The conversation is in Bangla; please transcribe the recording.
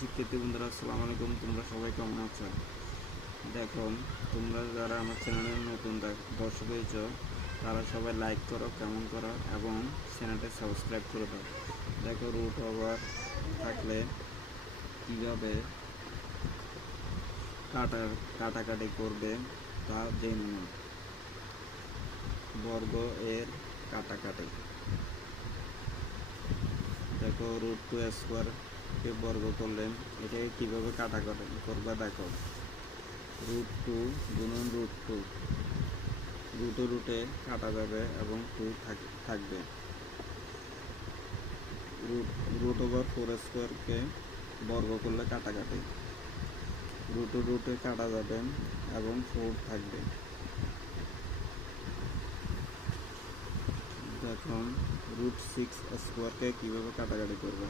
শিক্ষার্থী বন্ধুরা, আসসালামু আলাইকুম। তোমরা সবাই কেমন আছো? দেখো, তোমরা যারা আমার চ্যানেলের নতুন দর্শক হয়েছ, তারা সবাই লাইক করো, কমেন্ট করো এবং চ্যানেলটা সাবস্ক্রাইব করে দাও। দেখো, রুট ওভার থাকলে কীভাবে কাটাকাটি করবে তা জেনে নিন। বর্গ এর কাটাকাটি। দেখো, রুট টু স্কোয়ারকে বর্গ করলে এটাকে কীভাবে কাটাকাটি করবে। দেখো, রুট টু গুণন রুট টু, রুটে কাটা যাবে এবং টু থাকবে। রুট ওভার ফোর স্কোয়ারকে বর্গ করলে কাটাকাটি, রুটে কাটা যাবে এবং ফোর থাকবে। দেখুন, রুট সিক্স স্কোয়ারকে কীভাবে কাটাকাটি করবে।